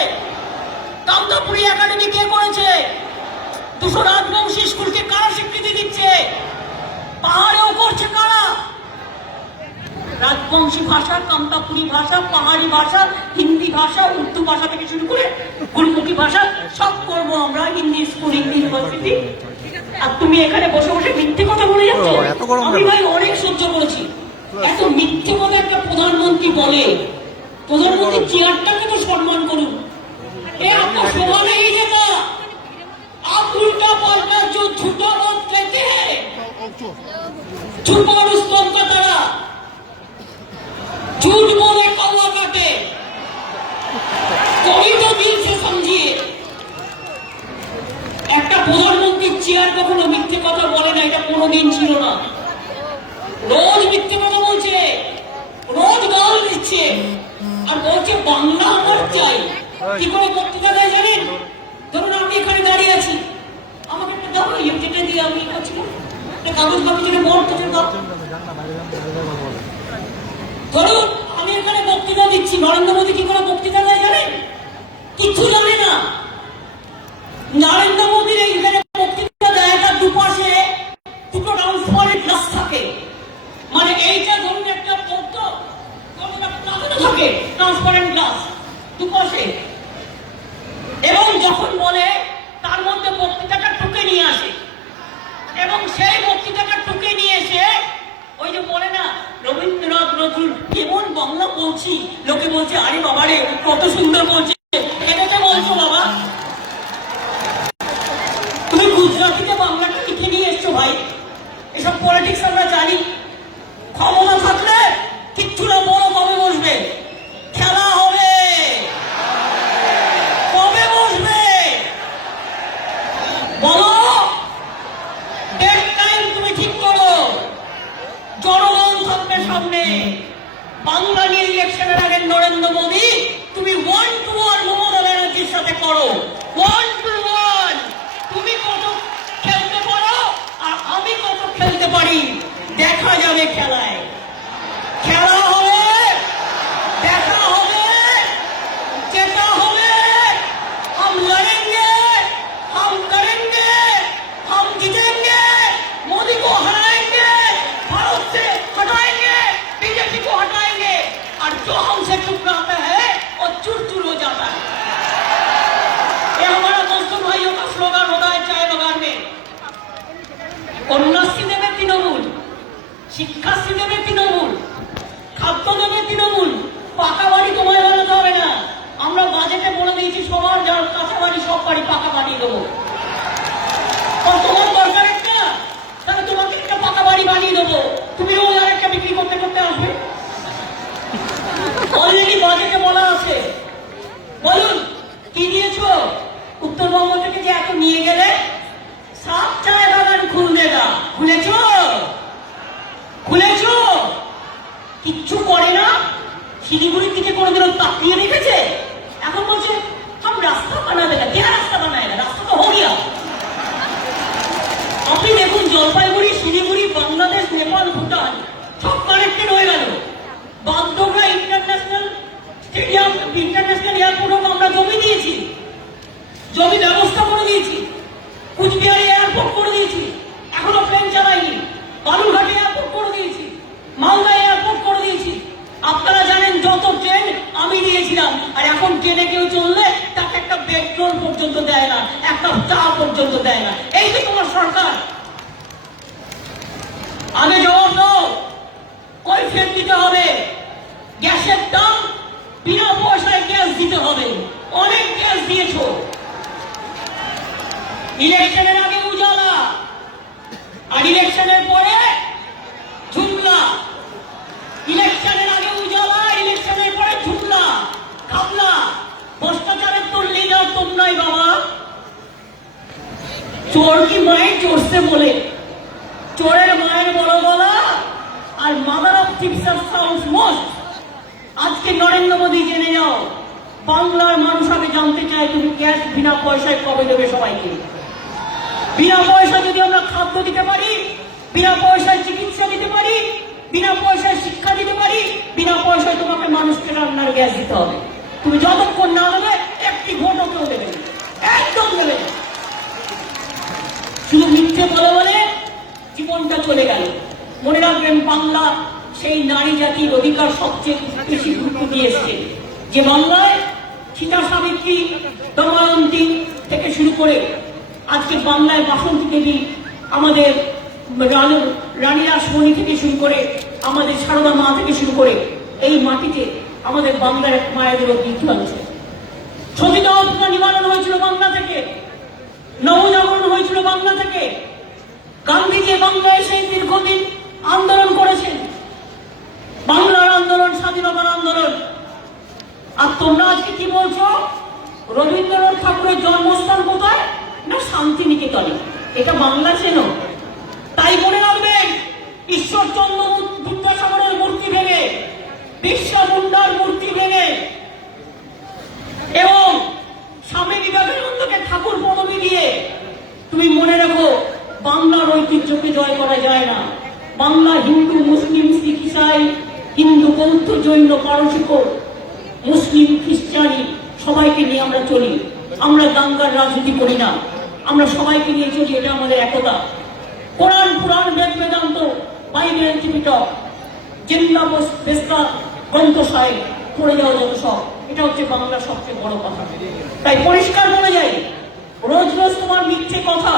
কামতাপুরী একাডেমি কে করেছে? 200 রাজবংশী স্কুলকে কারা স্বীকৃতি দিচ্ছে? পাহাড়েও করছে কারা? রাজবংশী ভাষা, কামতাপুরী ভাষা, পাহাড়ি ভাষা, হিন্দি ভাষা, উর্দু ভাষা থেকে শুরু করে গুরুমুখী ভাষা সব করবো আমরা। Hindi school, Hindi university. আর তুমি এখানে বসে বসে মিথ্যে কথা বলে যাচ্ছ। আমি ভাই অনেক সহ্য করেছি। এত মিথ্যে কথা একটা প্রধানমন্ত্রী বলে, প্রধানমন্ত্রীর চেয়ারটাকে তো সম্মান করুন। এ আপনার শোভা নেই যেটা। आप उल्टा पलटा जो झूठा बात कहते हैं, झूठा रुस्तम का तरह झूठ बोले कौवा काटे, कोई तो दिल से समझिए। একটা প্রধানমন্ত্রীর চেয়ার কখনো মিথ্যে কথা বলে না, এটা কোনোদিন ছিল না। রোজ মিথ্যে কথা বলছে, রোজ গাল দিচ্ছে, আর বলছে বাংলা আমার চাই। কি করে বক্তৃতা দেয় জানেন? ধরুন আমি এখানে দাঁড়িয়ে আছি, আমাকে একটা দাও, যেটা দিয়ে আমি করছিলাম কাগজ কাগজের বোর্ড থেকে দাও। ধরুন আমি এখানে বক্তৃতা দিচ্ছি, নরেন্দ্র মোদী কি করে বক্তৃতা দেয় জানেন? কিছু জানে না। নরেন্দ্র মোদীর এইখানে বক্তৃতা দেয়, তার দুপাশে দুটো ট্রান্সপারেন্ট গ্লাস থাকে। মানে এইটা ধরুন একটা পদ্ম, থাকে ট্রান্সপারেন্ট গ্লাস দুপাশে, এবং যখন বলে তার মধ্যে বক্তৃতাটা টুকে নিয়ে আসে, এবং সেই বক্তৃতাটা টুকে নিয়ে এসে ওই যে বলে না রবীন্দ্রনাথ নজরুল কেমন বাংলা বলছি, লোকে বলছে আরে বাবা রে কত সুন্দর বলছে। এটাকে বলছো বাবা, তুমি গুজরাটিতে বাংলাটা লিখে নিয়ে এসছো ভাই। এসব পলিটিক্স আমরা জানি, ক্ষমতা থাকলে কিচ্ছু না, বড় কবে বসবে? খেলা হবে। কবে বসবে বলো? ডেট টাইম তুমি ঠিক করো। জনগণ থাকবে সামনে। বাংলা নিয়ে ইলেকশনের আগে নরেন্দ্র মোদী তুমি 1-to-1 মমতা ব্যানার্জির সাথে করো। 1-to-1 তুমি কত খেলতে পারো আর আমি কত খেলতে পারি দেখা যাবে খেলায়। খেলা হবে, দেখা হবে, যেটা হবে हम लड़ेंगे, हम करेंगे, हम जीतेंगे, मोदी को हराएंगे, भारत से हटाएंगे, बीजेपी को हटाएंगे, और जो हमसे टकराता है वो चूर चूर हो जाता है। ये हमारा दोस्तों भाइयों का स्लोगन होता है चाय बगान में। कन्याश्री देवे तृणमूल, শিক্ষাশ্রী দেবে তৃণমূল, খাদ্য দেবে তৃণমূল, পাকা বাড়ি তোমায় বানাতে হবে না। আমরা বাজেটে বলে দিয়েছি সবার যার কাঁচা বাড়ি সব বাড়ি পাকা বানিয়ে দেবো। তোমার দরকার একটা, তাহলে তোমাকে একটা পাকা বাড়ি বানিয়ে দেবো, তুমি রোজ আর একটা বিক্রি করতে করতে আসবে। অলরেডি বাজেটে বলা আছে। বলুন কি দিয়েছো? উত্তরবঙ্গ থেকে যে এত নিয়ে গেলে সাত চায় বাগান খুলবে না, খুলেছো? খুলেছো? কিচ্ছু করে না। শিলিগুড়ির দিকে কোনোদিনও তাকিয়ে রেখেছে? এখন বলছে हम রাস্তা বানাবে না। क्या রাস্তা বানায় না? রাস্তা তো हो गया। আপনি দেখুন জলপাইগুড়ি, শিলিগুড়ি, বাংলাদেশ, নেপাল, ভুটান সব কানেক্টেড হয়ে গেল। বাগডোগরা ইন্টারন্যাশনাল স্টেডিয়াম, ইন্টারন্যাশনাল এয়ারপোর্টও আমরা জমি দিয়েছি, জমি ব্যবস্থা করে দিয়েছি। কুচবিহারে এয়ারপোর্ট করে দিয়েছি, এখনো প্লেন চালাইনি। বালুরঘাটে এয়ারপোর্ট করে দিয়েছি, মালদা এয়ারপোর্ট করে দিয়েছি। আপনারা জানেন যত ট্রেন আমি দিয়েছিলাম, আর এখন ট্রেনে কেউ চললে তাকে একটা পেট্রোল পর্যন্ত দেয় না, একটা চা পর্যন্ত দেয় না। এই যে তোমার সরকার। আগে জবাব দাও, কই ফের দিতে হবে? গ্যাসের দাম বিনা পয়সায় গ্যাস দিতে হবে। অনেক গ্যাস দিয়েছো। ইলেকশনের আগে উজালা, আর ইলেকশনের পরে ঝুমলা। ইলেকশনের আগে উজালা, ইলেকশনের পরে ঝুমলা, খাবলা। ভ্রষ্টাচারের তোর লিডার তোমরাই বাবা। চোর কি মায়ের চোরছে বলে, চোরের মায়ের বড় গলা, আর mother of thieves sounds most. আজকে নরেন্দ্র মোদী জেনে যাও, বাংলার মানুষ আগে জানতে চায় তুমি গ্যাস বিনা পয়সায় কবে দেবে সবাইকে। বিনা পয়সা যদি আমরা খাদ্য দিতে পারি, বিনা পয়সায় চিকিৎসা দিতে পারি, বিনা পয়সায় শিক্ষা দিতে পারি, বিনা পয়সায় তোমাকে মানুষকে রান্নার গ্যাস দিতে হবে। তুমি যতক্ষণ না দেবে একটি ভোটও কেউ দেবে না, একদম দেবে না। শুধু মিথ্যে বলে বলে জীবনটা চলে গেল। মনে রাখবেন, বাংলা সেই নারী জাতির অধিকার সবচেয়ে বেশি গুরুত্ব দিয়ে এসছে। যে বাংলায় সীতা সাবিত্রী, দময়ন্তী থেকে শুরু করে আজকে বাংলায় বাসন্তী দেবী, আমাদের রানী রাসমণি থেকে শুরু করে আমাদের সারদা মা থেকে শুরু করে এই মাটিতে আমাদের বাংলার মায়েদের ঐতিহ্য আছে। সতীদাহ প্রথা নিবারণ হয়েছিল বাংলা থেকে, নবজাগরণ হয়েছিল বাংলা থেকে। গান্ধীজি বাংলায় সেই দীর্ঘদিন আন্দোলন করেছেন, বাংলার আন্দোলন, স্বাধীনতার আন্দোলন। আর তোমরা আজকে কি বলছো? রবীন্দ্রনাথ ঠাকুরের জন্মস্থান কোথায়? না শান্তিনিকেতনে। এটা বাংলা চেনো? তাই মনে রাখবেন, ঈশ্বরচন্দ্র বিদ্যাসাগরের মূর্তি ভেঙে, বিশ্বা মুন্ডার মূর্তি ভেঙে এবং স্বামী বিবেকানন্দকে ঠাকুর পদবী দিয়ে তুমি মনে রাখো, বাংলার ঐতিহ্যকে জয় করা যায় না। বাংলা হিন্দু, মুসলিম, শিখ, ইসাই, হিন্দু, বৌদ্ধ, জৈন, পারসিক, মুসলিম, খ্রিস্টানি সবাইকে নিয়ে আমরা চলি। আমরা দাঙ্গার রাজনীতি করি না, আমরা সবাইকে নিয়ে চলি। এটা আমাদের একতা। কোরআন, পুরাণ, বেদ, বেদান্ত, বাইবেল, ত্রিপিটক, জিন্দা বেস্তা গ্রন্থ সাহেব পড়ে যাওয়া যত সব, এটা হচ্ছে বাংলার সবচেয়ে বড় কথা। তাই পরিষ্কার বলে যাই, রোজ রোজ তোমার মিথ্যে কথা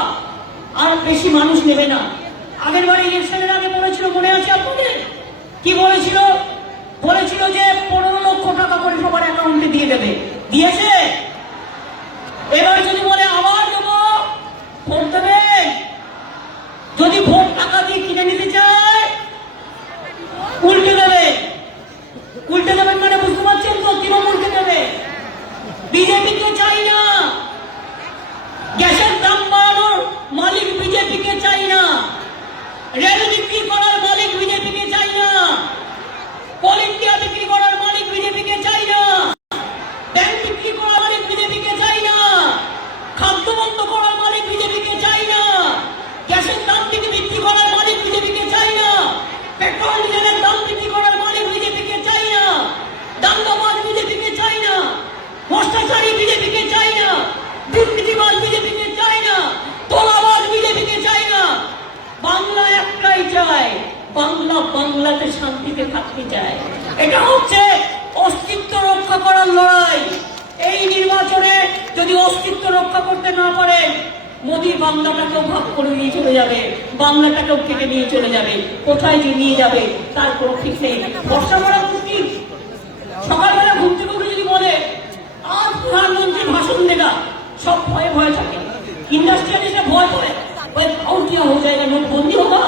আর বেশি মানুষ নেবে না। আগের বারে ইলেকশনের আগে বলেছিল, মনে আছে আপনাদের? কি বলেছিল? বলেছিল যে 15 লক্ষ টাকা করে সবার অ্যাকাউন্টে দিয়ে দেবে। দিয়েছে? এবার যদি বলে আবার দেবো, ভোট দেবে? যদি ভোট টাকা দিয়ে কিনে নিতে চায় রেল বিক্রি করার মালিক বিজেপিকে চাই না, কোল ইন্ডিয়া বিক্রি করার মালিক বিজেপিকে চাই না, ব্যাংক বিক্রি করার মালিক বিজেপিকে চাই না, খাদ্য বন্ধ করার মালিক বিজেপিকে চাই না, গ্যাসের দাম বৃদ্ধি করার মালিক বিজেপিকে চাই না, পেট্রোল ডিজেলের দাম বৃদ্ধি করার মালিক বিজেপিকে চাই না, দাঙ্গাবাজ বিজেপিকে চাই না, ভ্রষ্টাচারী বিজেপিকে চাই না, দুর্নীতিবাজ বিজেপিকে চাই না, তোলাবাজ বিজেপিকে চাই না। বাংলা একটাই চাই, বাংলা বাংলাতে শান্তিতে থাকতে চায়। এটা হচ্ছে অস্তিত্ব রক্ষা করার লড়াই। এই নির্বাচনে যদি অস্তিত্ব রক্ষা করতে না পারেন, মোদী বাংলাটাকেও ভাগ করে নিয়ে চলে যাবে, বাংলাটাকেও কেটে নিয়ে চলে যাবে। কোথায় যে নিয়ে যাবে তার কোনো ঠিক নেই। ভরসা করা মুশকিল। সকালবেলা ঘুম থেকে উঠে যদি বলে আজ প্রধানমন্ত্রী ভাষণ দেगा, सब भय भय থাকে। इंडस्ट्रियलिस्ट भय করে, और क्या हो जाएगा, নোটবন্দি होगा,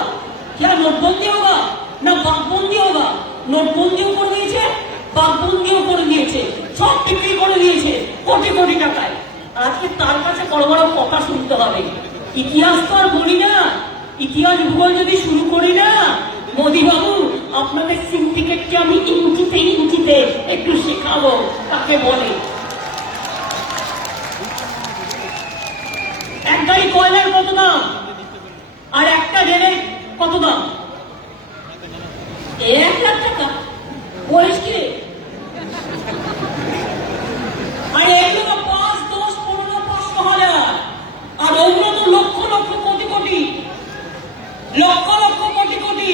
क्या নোটবন্দি होगा না বাকবন্দি होगा। নোটবন্দিও করে দিয়েছে, বাকবন্দিও করে দিয়েছে, সব বিক্রি করে দিয়েছে কোটি কোটি টাকায়। আজকে তার কাছে বড় বড় কথা শুনতে হবে। ইতিহাস তো আর বলি না, ইতিহাস ভূগোল যদি শুরু করি না, মোদী বাবু আপনাদের সিন্ডিকেটকে আমি ইঞ্চিতে ইঞ্চিতে একটু শেখাবো তাকে বলে। এক গাড়ি কয়লার কত দাম আর একটা রেলের কত দাম? 1 লাখ টাকা বলিস কি? আর এগুলো 5, 10, 15, 500 হাজার, আর ওগুলো তো লক্ষ লক্ষ কোটি কোটি, লক্ষ লক্ষ কোটি কোটি।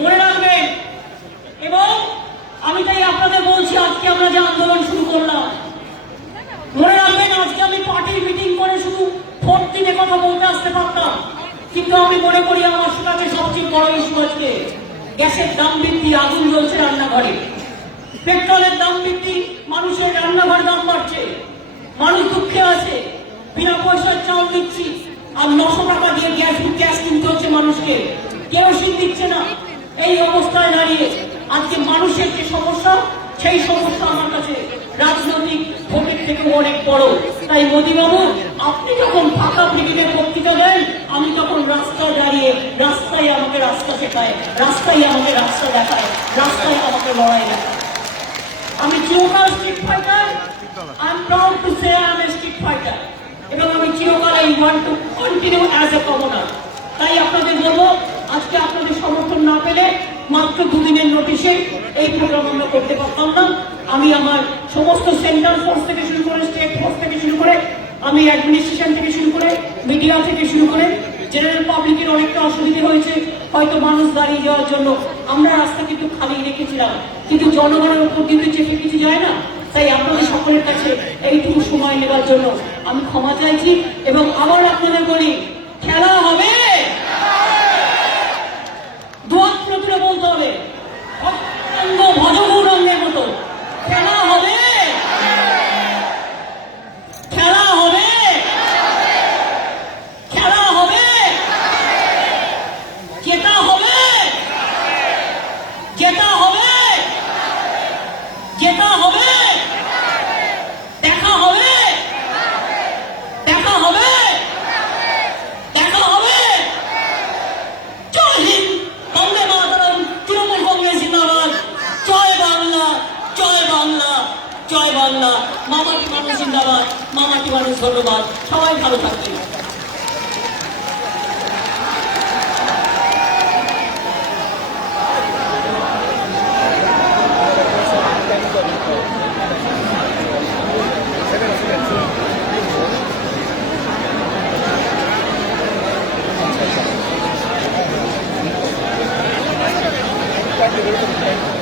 মনে রাখবেন। এবং আমি তাই আপনাদের বলছি, আজকে আমরা যে আন্দোলন শুরু করলাম, মনে রাখবেন আজকে আমি পার্টির মিটিং করে শুধু ভোট দিনে কথা বলতে আসতে পারতাম, কিন্তু আমি মনে করি আমার কাছে সবচেয়ে বড় ইস্যু আজকে গ্যাসের দাম বৃদ্ধি, আগুন জ্বলছে রান্নাঘরে, পেট্রোলের দাম বৃদ্ধি, মানুষের রান্নাঘর দাম বাড়ছে, মানুষ দুঃখে আছে, বিনা পয়সার চাল দিচ্ছি আর 900 টাকা দিয়ে গ্যাস কিনতে হচ্ছে মানুষকে, কেরোসিন দিচ্ছে না। এই অবস্থায় দাঁড়িয়ে আজকে মানুষের যে সমস্যা, সেই সমস্যা আমার কাছে রাজনৈতিক ভোটের থেকে অনেক বড়। তাই মোদী বাবু, আপনি যখন ফাঁকা ব্রিগেডের বক্তৃতা দেন, আমি তখন রাস্তায় দাঁড়িয়ে, রাস্তায় আমাকে রাস্তা শেখায়, রাস্তায় আমাকে রাস্তা দেখায়, রাস্তায় আমাকে লড়াই দেখায়। আমি চিরকাল street fighter, I am proud to say I M a street fighter, এবং আমি চিরকাল I want to continue as a কমনার। তাই আপনাদের বলবো, আজকে আপনাদের সমর্থন না পেলে মাত্র 2 দিনের নোটিশে এই প্রোগ্রাম আমরা করতে পারতাম না। আমি আমার সমস্ত সেন্ট্রাল ফোর্স থেকে শুরু করে, স্টেট ফোর্স থেকে শুরু করে, আমি অ্যাডমিনিস্ট্রেশন থেকে শুরু করে, মিডিয়া থেকে শুরু করে, জেনারেল পাবলিকের অনেকটা অসুবিধা হয়েছে, হয়তো মানুষ দাঁড়িয়ে যাওয়ার জন্য আমরা রাস্তা কিন্তু খালি রেখেছিলাম, কিন্তু জনগণের উপর কিন্তু চেপে কিছু যায় না। তাই আপনাদের সকলের কাছে এইটুকু সময় নেওয়ার জন্য আমি ক্ষমা চাইছি। এবং আবার আপনাদের বলি, খেলা হবে, দুয়াত প্রতিরে বলতে হবে, ভজগৌরঙ্গের মতো খেলা হবে, খেলা হবে, খেলা হবে, জেতা হবে, জেতা হবে, জেতা হবে, দেখা হবে, দেখা হবে, দেখা হবে। জয় হিন্দ, বন্দে মাতরম, তৃণমূল কংগ্রেস জিন্দাবাদ, জয় বাংলা, জয় বাংলা, জয় বাংলা, মামাটি মানুষ জিন্দাবাদ, মামাটি মানুষ ধন্যবাদ। সবাই ভালো থাকবেন। Gracias.